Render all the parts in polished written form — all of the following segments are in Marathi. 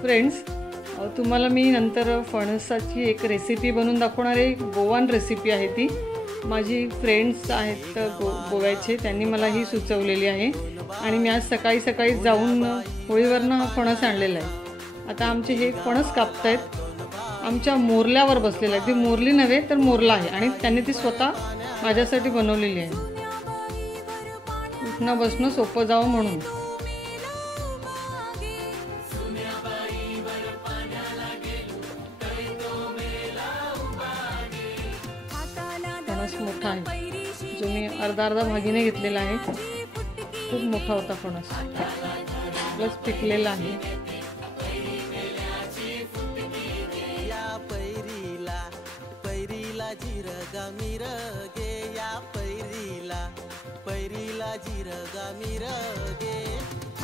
फ्रेंड्स, तुम्हाला मी नंतर फणसाची एक रेसिपी बनवून दाखवणार आहे। गोवान रेसिपी आहे ती। माझी फ्रेंड्स आहेत गोव्याचे, त्यांनी मला ही सुचवलेली आहे आणि मी आज सकाळी जाऊन होळीवरनं हा फणस आणलेला आहे। आता आमचे हे फणस कापतायत, आमच्या मोरल्यावर बसलेला आहे। ती मोरली नव्हे तर मोरला आहे आणि त्यांनी ती स्वतः माझ्यासाठी बनवलेली आहे, उठणं बसणं सोपं जावं म्हणून। फणस मोठा आहे, जो मी अर्धा भागीने घेतलेला आहे। खूप मोठा होता फणस, प्लस पिकलेला आहे।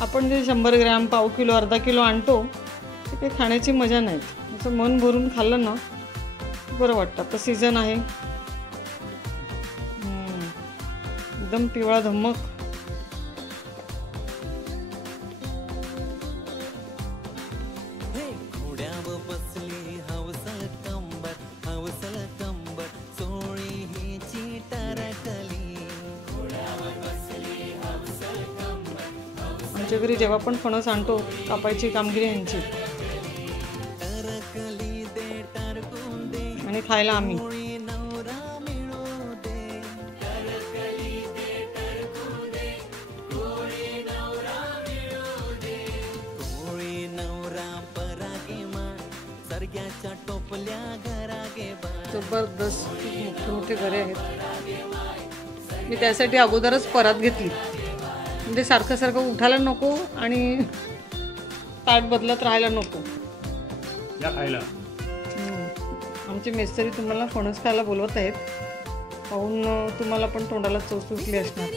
आपण जे 100 ग्रॅम, पाव किलो, अर्धा किलो आणतो ते काही खाण्याची मजा नाही। असं मन भरून खाल्लं ना बरं वाटतं। आता सीझन आहे, एकदम पिवळा धम्मक। आमच्या घरी जेव्हा पण फणस आणतो, कापायची कामगिरी यांची आणि खायला आम्ही। जबरदस्त मोठे मोठे घरे आहेत। मी त्यासाठी अगोदरच परात घेतली, म्हणजे सारखं उठायला नको आणि ताट बदलत राहायला नको। या खायला आमचे मेस्त्री तुम्हाला फणस खायला बोलवत आहेत, पाहून तुम्हाला पण तोंडाला चव सुटली असणार।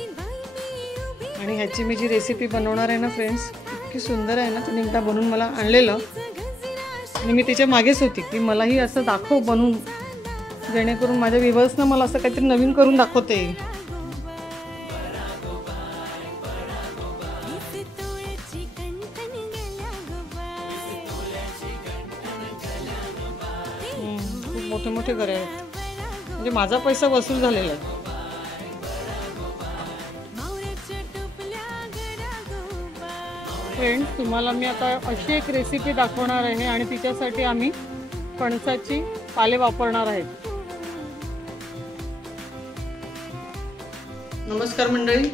आणि ह्याची मी जी रेसिपी बनवणार आहे ना फ्रेंड्स, इतकी सुंदर आहे ना, तुम्ही एकदा बनवून मला आणलेलं आणि मी त्याच्या मागेच होती की मलाही असं दाखव बनवून, जेणेकरून माझ्या व्ह्यूअर्सना मला असं काहीतरी नवीन करून दाखवते। खूप मोठे मोठे घरे आहेत, म्हणजे माझा पैसा वसूल झालेला आहे। फ्रेंड्स, तुम्हाला मी आता अशी एक रेसिपी दाखवणार आहे आणि तिच्यासाठी आम्ही फणसाची पाले वापरणार आहेत। नमस्कार मंडळी,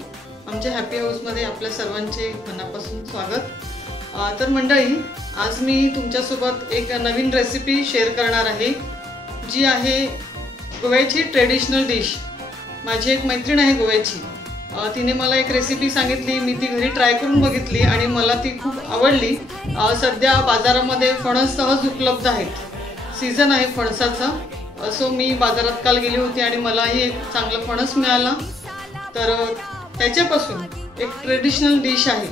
आमच्या हॅपी हाऊसमध्ये आपल्या सर्वांचे मनापासून स्वागत। तर मंडळी, आज मी तुमच्यासोबत एक नवीन रेसिपी शेअर करणार आहे, जी आहे गोव्याची ट्रेडिशनल डिश। माझी एक मैत्रीण आहे गोव्याची, तिने मला एक रेसिपी सांगितली, मी ती घरी ट्राय करून बघितली आणि मला ती खूप आवडली। सध्या बाजारामध्ये फणस सहज उपलब्ध आहेत, सीझन आहे फणसाचा। सो मी बाजारात काल गेली होती आणि मलाही एक चांगला फणस मिळाला। तर त्याच्यापासून एक ट्रेडिशनल डिश आहे,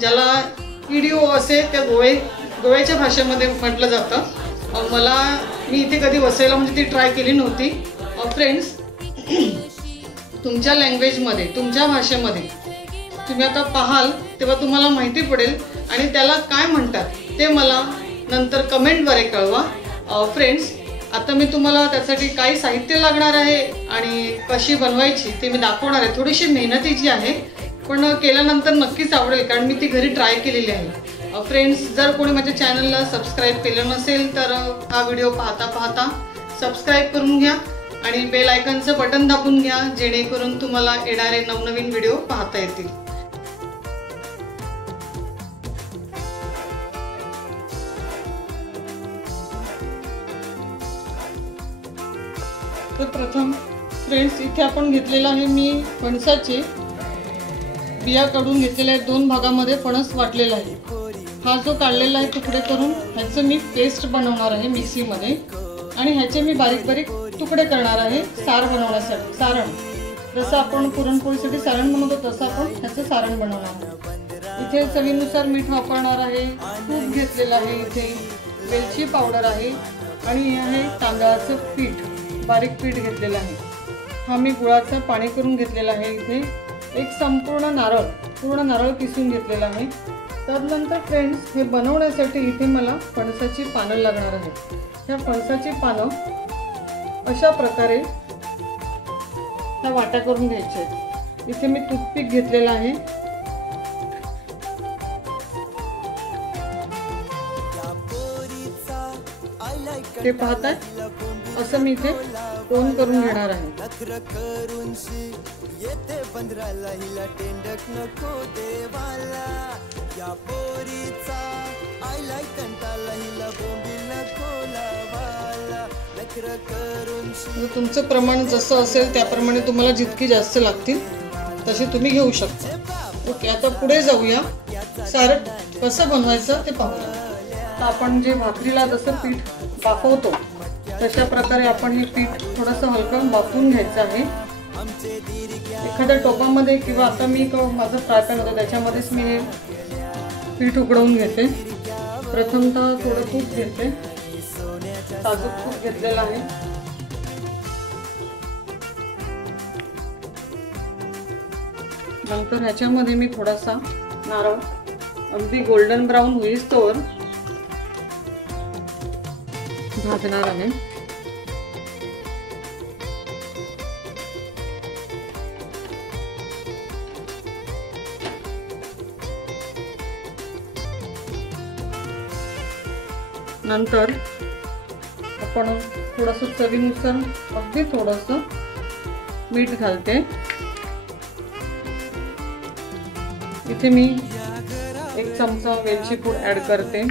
ज्याला इडिओ असे त्या गोव्याच्या भाषेमध्ये म्हटलं जातं। मी इथे कधी वसईला म्हणजे ती ट्राय केली नव्हती। फ्रेंड्स, तुमच्या लँग्वेजमध्ये, तुमच्या भाषेमध्ये तुम्ही आता पाहाल तेव्हा तुम्हाला माहिती पडेल आणि त्याला काय म्हणतात ते मला नंतर कमेंटद्वारे कळवा। फ्रेंड्स, आता मी तुम्हाला त्यासाठी काय साहित्य लागणार आहे आणि कशी बनवायची ते मी दाखवणार आहे। थोडीशी मेहनतीची आहे, पण केल्यानंतर नक्कीच आवडेल, कारण मी ती घरी ट्राय केलेली आहे। फ्रेंड्स, जर कोणी माझ्या चॅनलला सबस्क्राईब केलं नसेल तर हा व्हिडिओ पाहता सबस्क्राईब करून घ्या आणि बेल आयकॉनचं बटन दाबून घ्या, जेणेकरून तुम्हाला येणारे नवनवीन व्हिडिओ पाहता येतील। तर प्रथम फ्रेंड्स, इथे आपण घेतलेला आहे मी फणसाचे बिया काढून घेतलेले आहेत। 2 भागामध्ये फणस वाटलेला आहे। हा जो काढलेला आहे तुकडे करून ह्याचं मी पेस्ट बनवणार आहे मिक्सीमध्ये आणि ह्याचे मी बारीक तुकडे करणार आहे सार बनवण्यासाठी। सारण जसं आपण पुरणपोळीसाठी सारण बनवतो तसं आपण ह्याचं सारण बनवणार। इथे चवीनुसार मीठ वापरणार आहे, तूप घेतलेलं आहे, इथे वेलची पावडर आहे आणि हे आहे तांदळाचं पीठ, बारीक पीठ घेतलेलं आहे। हा मी गुळाचं पाणी करून घेतलेला आहे। इथे एक संपूर्ण नारळ किसून घेतलेला आहे त्यानंतर फ्रेंड्स, हे बनवण्यासाठी इथे मला फणसाची पानं लागणार आहेत. ह्या फणसाची पानं अशा प्रकारे ह्या वाट्या करून घ्यायच्या आहेत. इथे मी टूथपिक घेतलेला आहे. ते पाहताय, असं मी इथे कोन करून घेणार आहे. तुमचं प्रमाण जसं असेल त्याप्रमाणे तुम्हाला जितकी जास्त लागतील तशी तुम्ही घेऊ शकता. ओके, आता पुढे जाऊया. सारं कसं बनवायचं ते पाहूया. तर आपण जे भाकरीला जसं पीठ वाफवतो तशा प्रकारे आपण हे पीठ थोडंसं हलकं वाफवून घ्यायचं आहे. एखाद्या टोपामध्ये किंवा आता मी माझं फ्राय पॅन होतं त्याच्यामध्येच मी हे पीठ उकडवून घेते. प्रथमतः थोडं तूप घेते. साजूक तूप घेतलेलं आहे. नंतर ह्याच्यामध्ये मी थोडासा नारळ अगदी गोल्डन ब्राऊन होईस्तोवर भाजणार आहे. नंतर आपण थोडंसं चवीनुसार अगदी थोडंसं मीठ घालते. इथे मी 1 चमचा वेलची पूड ॲड करते.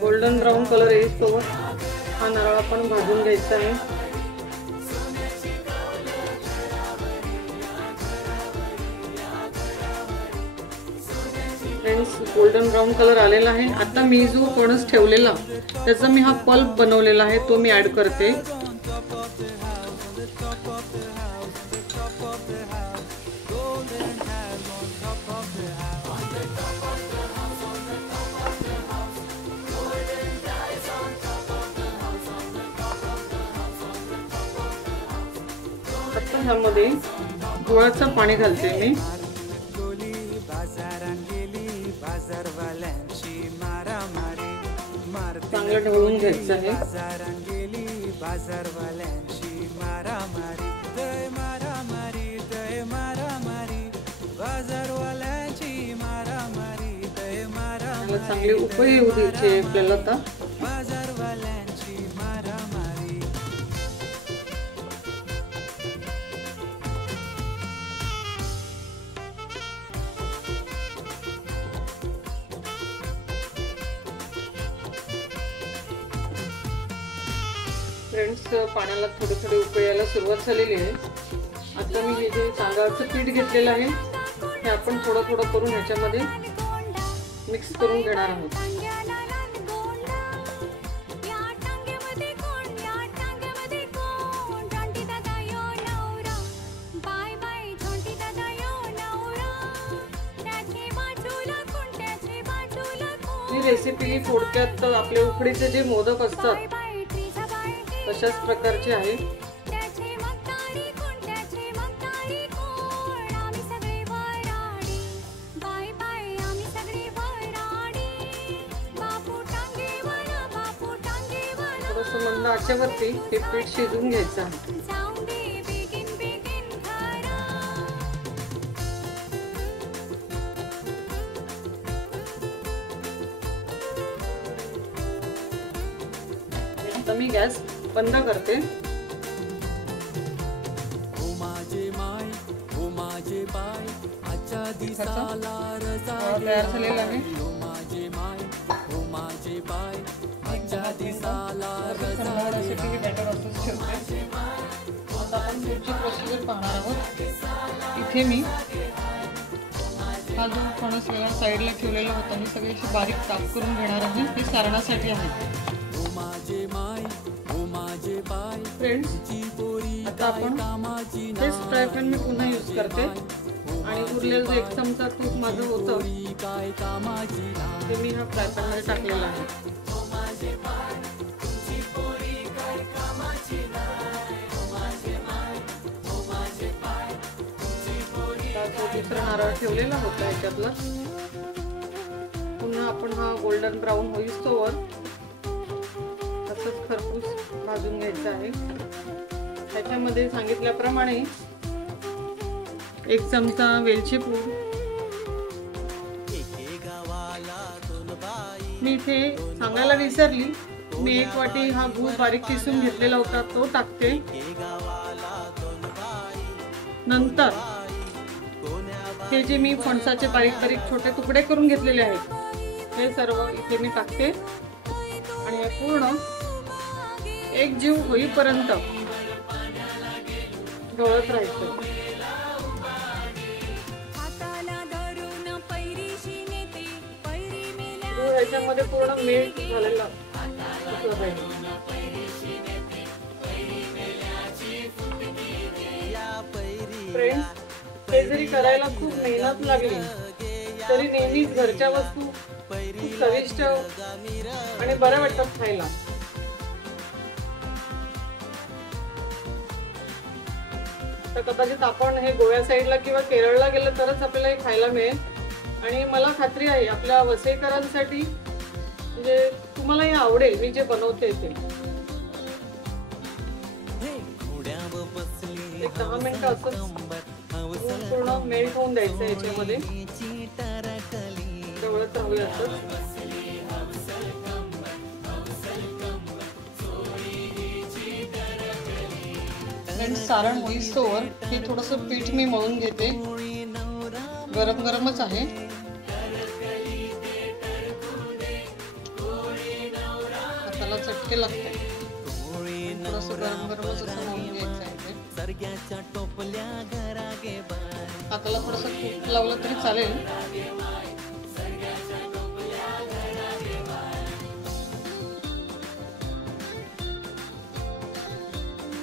गोल्डन ब्राऊन कलर येईस्तोवर हा नारळ आपण भाजून घ्यायचा आहे. फ्रेंड्स, गोल्डन ब्राऊन कलर आलेला आहे. आता मी जो फणस ठेवलेला त्याचा मी हा पल्प बनवलेला आहे तो मी ॲड करते. आता ह्यामध्ये गुळाचं पाणी घालते मी. चांगलं ढवळून घ्यायचं आहे. चांगली उकळी येऊ द्यायची आपल्याला. आता फ्रेंड्स, पाण्याला थोडे थोडे उकळी यायला सुरुवात झालेली आहे. आता मी हे जे तांदळाचं पीठ घेतलेलं आहे हे आपण थोडं थोडं करून ह्याच्यामध्ये मिक्स करून घेणार आहोत. ही रेसिपी थोडक्यात आपले उकडीचे जे मोदक असतात तशाच प्रकारचे आहे. थोडंसं मंद आचेवरती हे पीठ शिजवून घ्यायचं आहे. आता मी गॅस बंद करते. तयार झालेला आहे. बॅटर असंच ठेवते. आता आपण पुढची प्रोसिजर पाहणार आहोत. इथे मी हा जो फणस वेगळा साईडला ठेवलेला होता मी सगळे असे बारीक काप करून घेणार आहे. हे सारणासाठी आहे. फ्रेंड्स, आता आपण तेच फ्राय पॅन मी पुन्हा यूज करते आणि उरलेलं जो 1 चमचा तूप माझं होतं ते मी ह्या फ्राय पॅन मध्ये टाकलेलं आहे. नारळ ठेवलेला होता याच्यातला. पुन्हा आपण हा गोल्डन ब्राऊन होईस्तोवर असंच खरपूस भाजून घ्यायचं आहे. त्याच्यामध्ये सांगितल्याप्रमाणे 1 चमचा वेलची पूड, मी इथे सांगायला विसरली, मी 1 वाटी हा गूळ बारीक किसून घेतलेला होता तो टाकते. नंतर हे जे मी फणसाचे बारीक बारीक छोटे तुकडे करून घेतलेले आहेत हे सर्व इथे मी टाकते आणि हे पूर्ण एकजीव होईपर्यंत ढवळत राहायचं. गूळ ह्याच्यामध्ये पूर्ण मेल्ट झालेला असलं पाहिजे. फ्रेंड्स, हे जरी करायला खूप मेहनत लागली तरी नेहमीच घरच्या वस्तू खूप चविष्ट आणि बऱ्या वाटतात खायला. तर कदाचित आपण हे गोव्या साईडला किंवा केरळला गेलं तरच आपल्याला हे खायला मिळेल. आणि मला खात्री आहे आपल्या वसईकरांसाठी म्हणजे तुम्हालाही आवडेल मी जे बनवते ते. 10 मिनिटं असं पूर्ण मेल्ट होऊन द्यायचं याच्यामध्ये, ढवळत राहूया असं. सारण होईस्तोवर हे थोडंसं पीठ मी मळून घेते. गरम गरमच आहे. हाताला चटके लागते. थोडंसं गरम गरमच असं मळून घ्यायचं आहे. हाताला थोडंसं तूप लावलं तरी चालेल.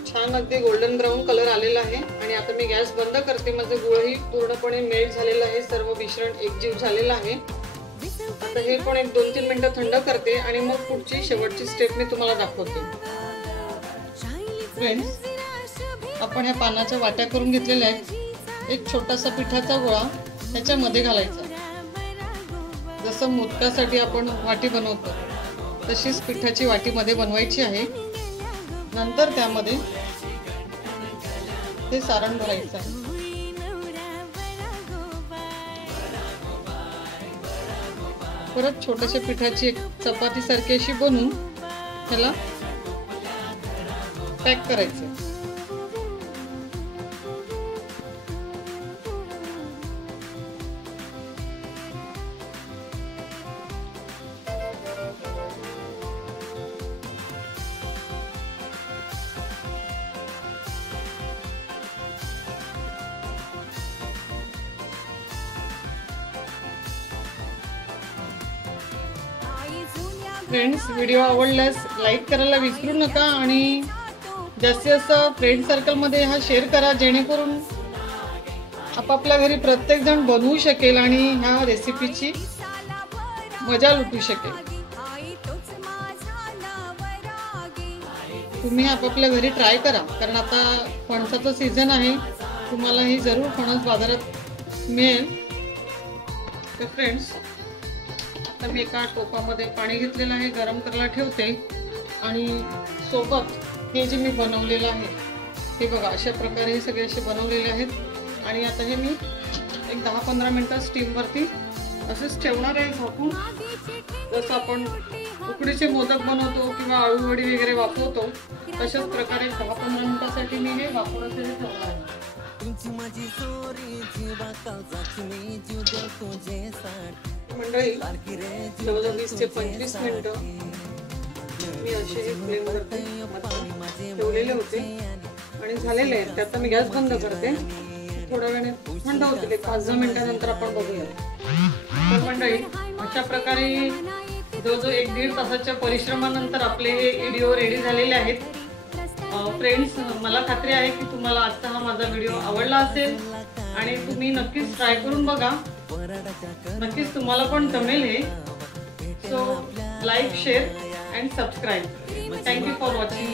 छान अगदी गोल्डन ब्राऊन कलर आलेला आहे आणि आता मी गॅस बंद करते. माझं गुळही पूर्णपणे मेल्ट झालेलं आहे. सर्व मिश्रण एकजीव झालेलं आहे. आता हे पण 1-2-3 मिनिटं थंड करते आणि मग पुढची शेवटची स्टेप मी तुम्हाला दाखवते. फ्रेंड्स, आपण ह्या पानाच्या वाट्या करून घेतलेल्या आहेत. एक छोटासा पिठाचा गोळा त्याच्यामध्ये घालायचा. जसं मोदकासाठी आपण वाटी बनवतो तशीच पिठाची वाटी मध्ये बनवायची आहे. नंतर त्यामध्ये ते सारण भरायचं आहे. परत छोट्याशा पिठाची एक चपाती सारखी अशी बनवून त्याला पॅक करायचं. फ्रेंड्स, व्हिडिओ आवडल्यास लाईक करायला विसरू नका आणि जास्तीत जास्त फ्रेंड सर्कलमध्ये हा शेअर करा, जेणेकरून आपापल्या घरी प्रत्येक जण बनवू शकेल आणि ह्या रेसिपीची मजा लुटू शकेल. तुम्ही आपापल्या घरी ट्राय करा, कारण आता फणसाचं सीझन आहे. तुम्हालाही जरूर फणस बाजारात मिळेल. तर फ्रेंड्स, आता मी एका टोपामध्ये पाणी घेतलेलं आहे, गरम करायला ठेवते आणि सोबत हे जे मी बनवलेलं आहे हे बघा अशा प्रकारे हे सगळे असे बनवलेले आहेत. आणि आता हे मी एक 10-15 मिनिटं स्टीमवरती असेच ठेवणार आहे झाकून. जसं आपण उकडीचे मोदक बनवतो किंवा आळूवडी वगैरे वापरतो तशाच प्रकारे 10-15 मिनिटासाठी मी हे वापरत ठेवणार आहे. मंडळी, जवळजवळ 20 ते 25 मिनिटं मी असे हे फ्लेमवरती ठेवलेले होते आणि झालेले आहेत. त्यात मी गॅस बंद करते. थोड्या वेळाने थंड होतील. 5-10 मिनिटानंतर आपण बघूया. तर मंडळी, अशा प्रकारे जवळजवळ 1-1.5 तासाच्या परिश्रमानंतर आपले हे व्हिडिओ रेडी झालेले आहेत. फ्रेंड्स, मला खात्री आहे की तुम्हाला आजचा हा माझा व्हिडिओ आवडला असेल आणि तुम्ही नक्कीच ट्राय करून बघा. नक्कीच तुम्हाला पण जमेल हे. So like, share and subscribe. Thank you for watching.